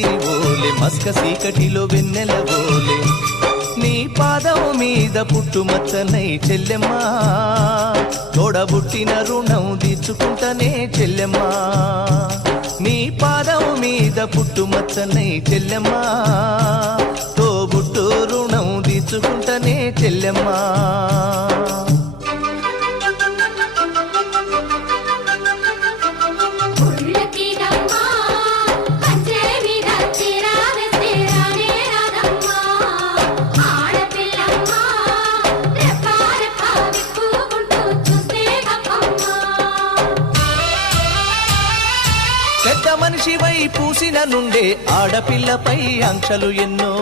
పందిరి ఓలే మస్క సీకటిలో వెన్నెల ఓలే నీ పాదం మీద పుట్టుమచ్చనై చెల్లెమ్మా తోడబుట్టిన రుణం తీర్చుకుంటనే చెల్లెమ్మా నీ పాదం మీద పుట్టుమచ్చనై చెల్లెమ్మా తోబుట్టు రుణం తీర్చుకుంటనే చెల్లెమ్మా పెద్ద మనిషివై పూసిన నుండే ఆడపిల్లపై ఆంక్షలు ఎన్నో